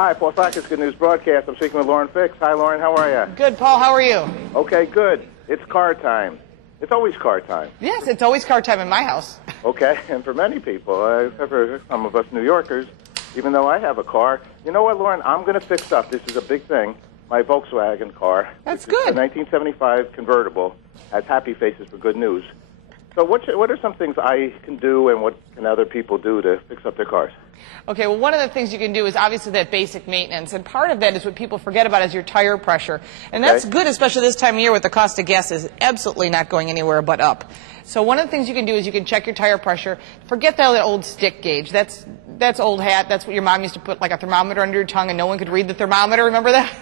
Hi, Paul Sackers, Good News Broadcast. I'm speaking with Lauren Fix. Hi, Lauren. How are you? Good, Paul. How are you? Okay, good. It's car time. It's always car time. Yes, it's always car time in my house. Okay, and for many people, except for some of us New Yorkers, even though I have a car, you know what, Lauren? I'm going to fix up. This is a big thing. My Volkswagen car. That's good. It's a 1975 convertible. Has happy faces for good news. So what are some things I can do and what can other people do to fix up their cars? Okay, well, one of the things you can do is obviously that basic maintenance, and part of that is what people forget about is your tire pressure. And that's good, especially this time of year with the cost of gas is absolutely not going anywhere but up. So one of the things you can do is you can check your tire pressure. Forget that old stick gauge. That's old hat. That's what your mom used to put like a thermometer under your tongue and no one could read the thermometer. Remember that?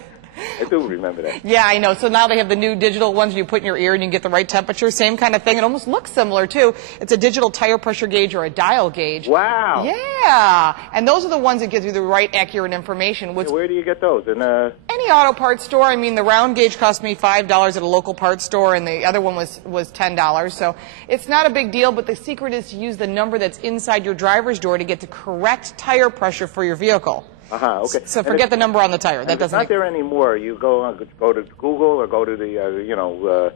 I do remember that. Yeah, I know. So now they have the new digital ones you put in your ear and you can get the right temperature. Same kind of thing. It almost looks similar, too. It's a digital tire pressure gauge or a dial gauge. Wow. Yeah. And those are the ones that give you the right, accurate information. Where do you get those? In any auto parts store. I mean, the round gauge cost me $5 at a local parts store, and the other one was $10. So it's not a big deal, but the secret is to use the number that's inside your driver's door to get the correct tire pressure for your vehicle. Okay. So forget the number on the tire. That doesn't. It's not there anymore. You go to Google or go to the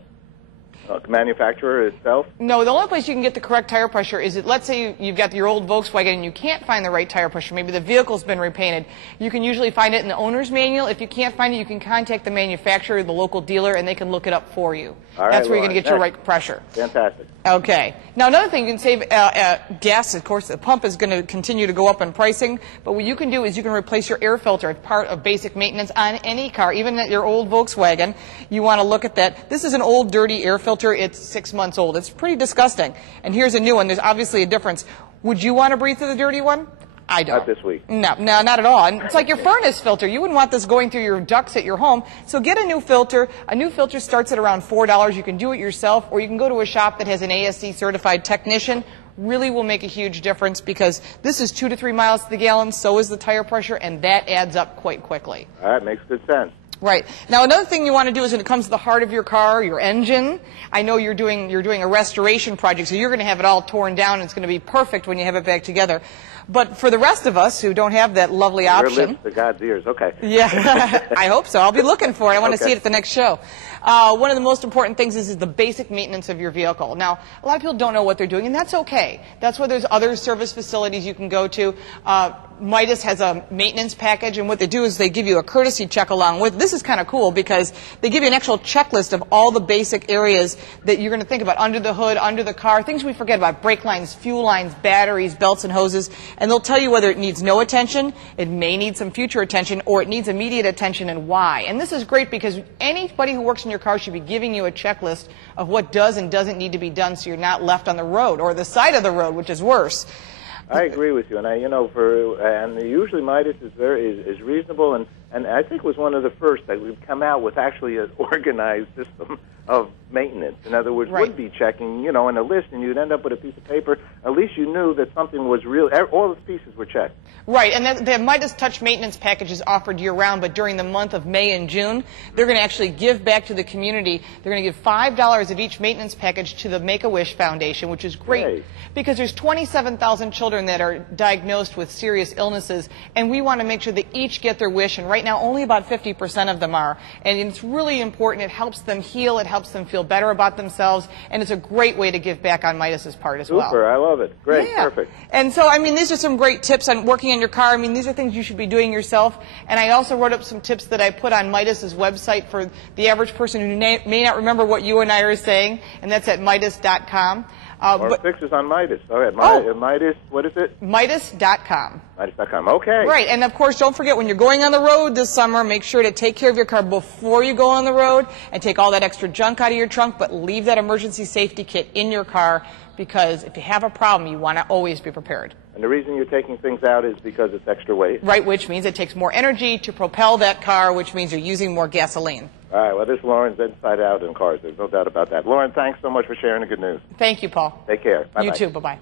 manufacturer itself. No, the only place you can get the correct tire pressure is let's say you've got your old Volkswagen and you can't find the right tire pressure. Maybe the vehicle's been repainted. You can usually find it in the owner's manual. If you can't find it, you can contact the manufacturer, the local dealer, and they can look it up for you. All right, that's where you're going to get your right pressure. Fantastic. Okay. Now, another thing, you can save gas. Of course, the pump is going to continue to go up in pricing, but what you can do is you can replace your air filter. It's part of basic maintenance on any car, even at your old Volkswagen. You want to look at that. This is an old, dirty air filter. It's 6 months old. It's pretty disgusting. And here's a new one. There's obviously a difference. Would you want to breathe through the dirty one? I don't. Not this week. No, not at all. And it's like your furnace filter. You wouldn't want this going through your ducts at your home. So get a new filter. A new filter starts at around $4. You can do it yourself, or you can go to a shop that has an ASC certified technician. Really will make a huge difference because this is 2 to 3 miles to the gallon. So is the tire pressure, and that adds up quite quickly. All right, makes good sense. Right. Now, another thing you want to do is when it comes to the heart of your car, your engine, I know you're doing a restoration project, so you're going to have it all torn down, and it's going to be perfect when you have it back together. But for the rest of us who don't have that lovely option. Your lips to God's ears. Okay. Yeah, I hope so. I'll be looking for it. I want to see it at the next show. One of the most important things is the basic maintenance of your vehicle. Now, a lot of people don't know what they're doing, and that's okay. That's why there's other service facilities you can go to. Midas has a maintenance package, and what they do is they give you a courtesy check along with. This is kind of cool because they give you an actual checklist of all the basic areas that you're going to think about under the hood, under the car, things we forget about, brake lines, fuel lines, batteries, belts and hoses, and they'll tell you whether it needs no attention, it may need some future attention, or it needs immediate attention and why. And this is great because anybody who works in your car should be giving you a checklist of what does and doesn't need to be done so you're not left on the road or the side of the road, which is worse. I agree with you, and usually Midas is reasonable, and I think was one of the first that would come out with actually an organized system of maintenance. In other words, would be checking, in a list, and you'd end up with a piece of paper. At least you knew that something was real. All the pieces were checked. Right, and the Midas Touch maintenance package is offered year-round, but during the month of May and June, they're going to actually give back to the community. They're going to give $5 of each maintenance package to the Make-A-Wish Foundation, which is great because there's 27,000 children that are diagnosed with serious illnesses, and we want to make sure that each get their wish, and right now only about 50% of them are. And it's really important. It helps them heal. It helps them feel better about themselves, and it's a great way to give back on Midas's part as well. Super, I love it. Great, perfect. And so, I mean, these are some great tips on working on your car. I mean, these are things you should be doing yourself. And I also wrote up some tips that I put on Midas's website for the average person who may not remember what you and I are saying, and that's at Midas.com. Or Fix is on Midas. All right, Midas, what is it? Midas.com. Midas.com, okay. Right, and of course, don't forget when you're going on the road this summer, make sure to take care of your car before you go on the road and take all that extra junk out of your trunk, but leave that emergency safety kit in your car because if you have a problem, you want to always be prepared. And the reason you're taking things out is because it's extra weight. Right, which means it takes more energy to propel that car, which means you're using more gasoline. All right, well, this is Lauren's Inside Out in Cars. There's no doubt about that. Lauren, thanks so much for sharing the good news. Thank you, Paul. Take care. Bye-bye. You too. Bye-bye.